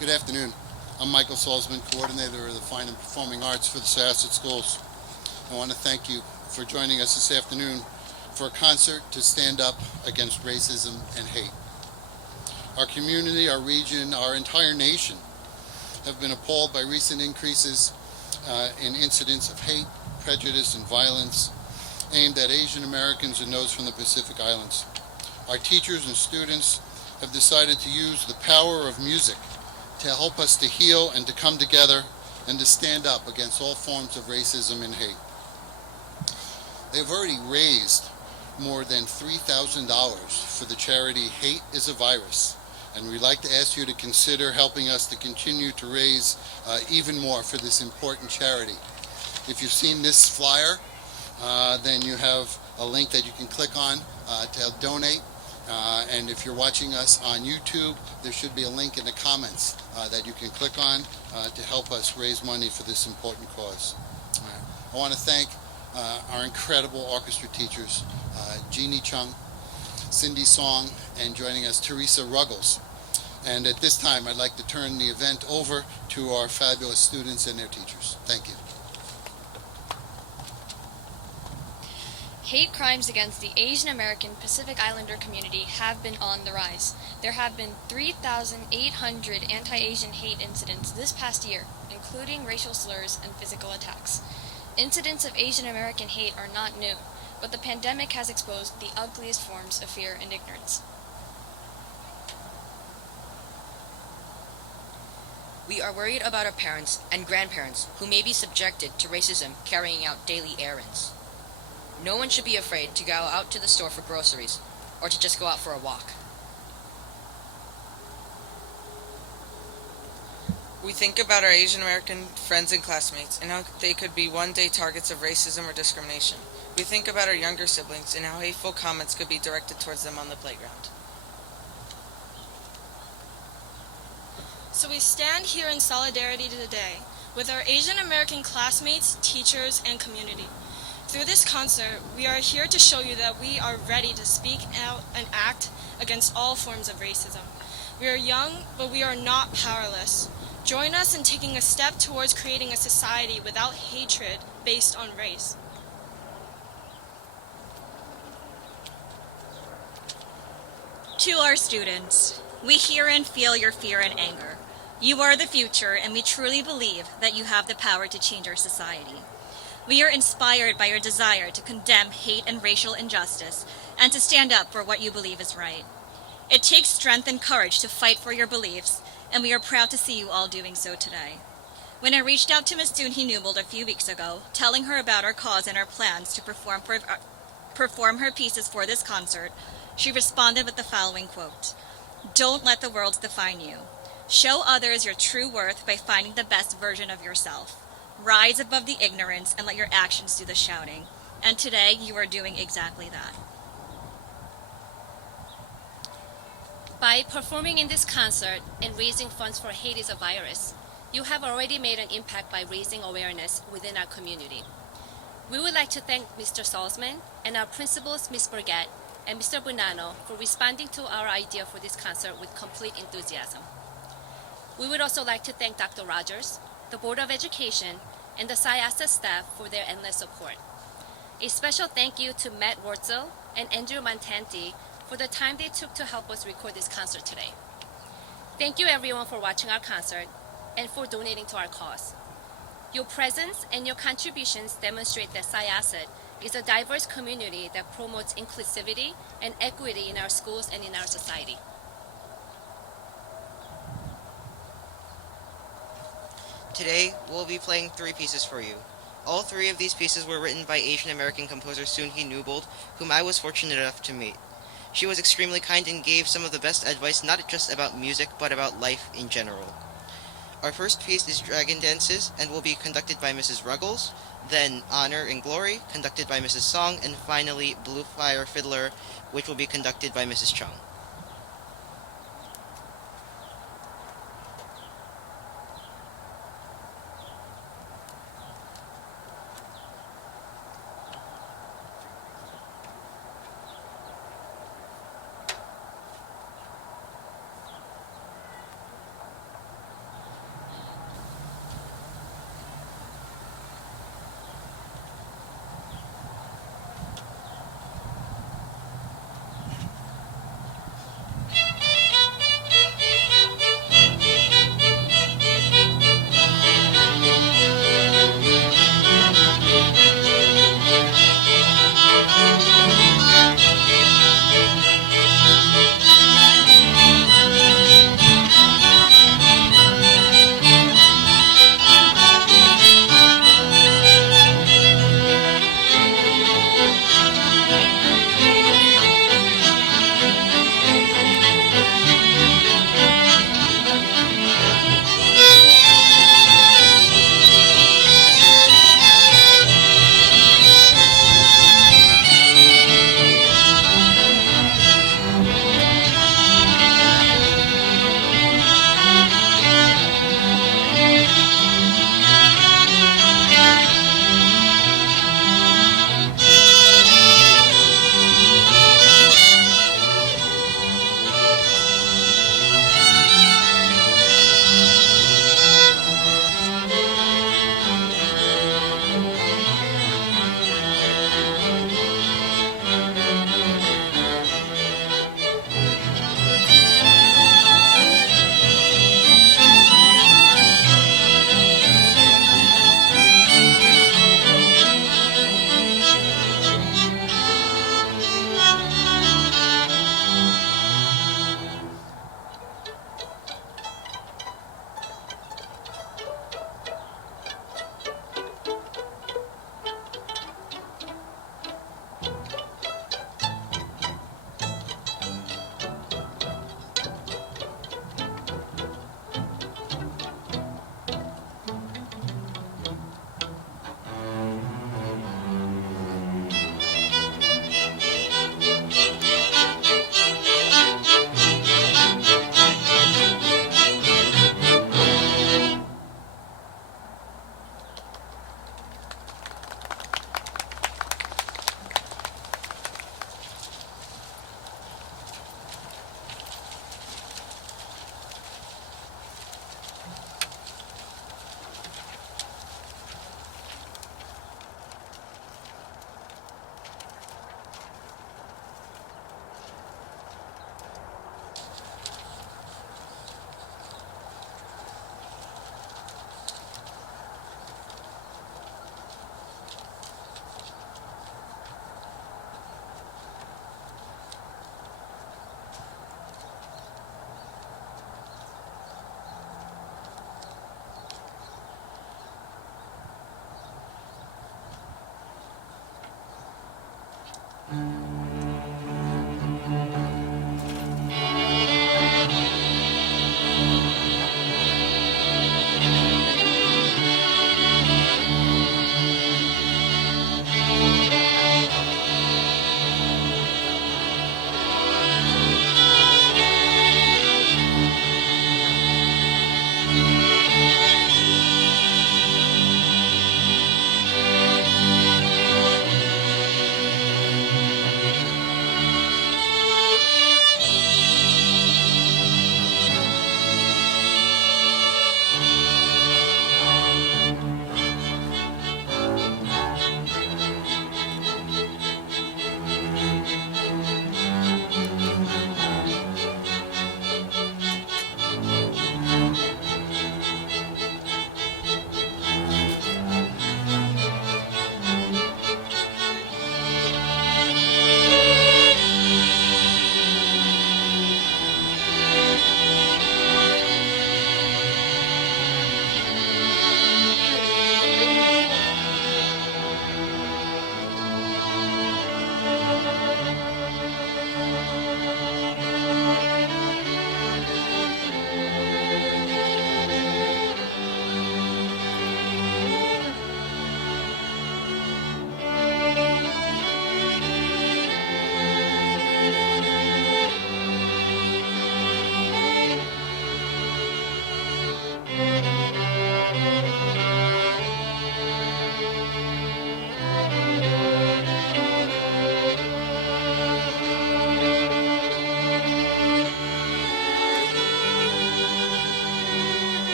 Good afternoon. I'm Michael Salzman, Coordinator of the Fine and Performing Arts for the Syosset Schools. I want to thank you for joining us this afternoon for a concert to stand up against racism and hate. Our community, our region, our entire nation have been appalled by recent increases in incidents of hate, prejudice, and violence aimed at Asian Americans and those from the Pacific Islands. Our teachers and students have decided to use the power of music to help us to heal and to come together and to stand up against all forms of racism and hate. They've already raised more than $3,000 for the charity Hate is a Virus, and we'd like to ask you to consider helping us to continue to raise even more for this important charity. If you've seen this flyer, then you have a link that you can click on to donate. And if you're watching us on YouTube, there should be a link in the comments that you can click on to help us raise money for this important cause. I want to thank our incredible orchestra teachers, Jeannie Chung, Cindy Song, and joining us, Teresa Ruggles. And at this time, I'd like to turn the event over to our fabulous students and their teachers. Thank you. Hate crimes against the Asian American Pacific Islander community have been on the rise. There have been 3,800 anti-Asian hate incidents this past year, including racial slurs and physical attacks. Incidents of Asian American hate are not new, but the pandemic has exposed the ugliest forms of fear and ignorance. We are worried about our parents and grandparents who may be subjected to racism carrying out daily errands. No one should be afraid to go out to the store for groceries or to just go out for a walk. We think about our Asian American friends and classmates and how they could be one day targets of racism or discrimination. We think about our younger siblings and how hateful comments could be directed towards them on the playground. So we stand here in solidarity today with our Asian American classmates, teachers, and community. Through this concert, we are here to show you that we are ready to speak out and act against all forms of racism. We are young, but we are not powerless. Join us in taking a step towards creating a society without hatred based on race. To our students, we hear and feel your fear and anger. You are the future, and we truly believe that you have the power to change our society. We are inspired by your desire to condemn hate and racial injustice and to stand up for what you believe is right. It takes strength and courage to fight for your beliefs, and we are proud to see you all doing so today. When I reached out to Ms. Soon-Hee Newbold a few weeks ago, telling her about our cause and our plans to perform her pieces for this concert, she responded with the following quote: "Don't let the world define you. Show others your true worth by finding the best version of yourself. Rise above the ignorance and let your actions do the shouting." And today, you are doing exactly that. By performing in this concert and raising funds for Hate is a Virus, you have already made an impact by raising awareness within our community. We would like to thank Mr. Salzman and our principals, Ms. Burgett and Mr. Bonanno, for responding to our idea for this concert with complete enthusiasm. We would also like to thank Dr. Rogers, the Board of Education, and the Syosset staff for their endless support. A special thank you to Matt Wurtzel and Andrew Montanti for the time they took to help us record this concert today. Thank you everyone for watching our concert and for donating to our cause. Your presence and your contributions demonstrate that Syosset is a diverse community that promotes inclusivity and equity in our schools and in our society. Today, we'll be playing 3 pieces for you. All 3 of these pieces were written by Asian American composer Soon-Hee Newbold, whom I was fortunate enough to meet. She was extremely kind and gave some of the best advice not just about music, but about life in general. Our first piece is Dragon Dances and will be conducted by Mrs. Ruggles, then Honor and Glory, conducted by Mrs. Song, and finally Blue Fire Fiddler, which will be conducted by Mrs. Chung.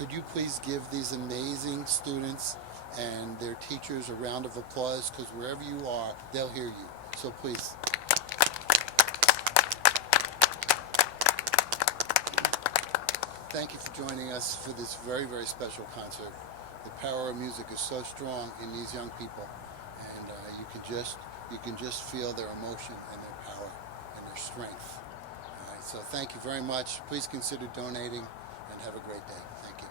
could you please give these amazing students and their teachers a round of applause, because wherever you are, they'll hear you. So please. Thank you for joining us for this very, very special concert. The power of music is so strong in these young people, and you can just feel their emotion and their power and their strength. All right, so thank you very much. Please consider donating, and have a great day. Thank you.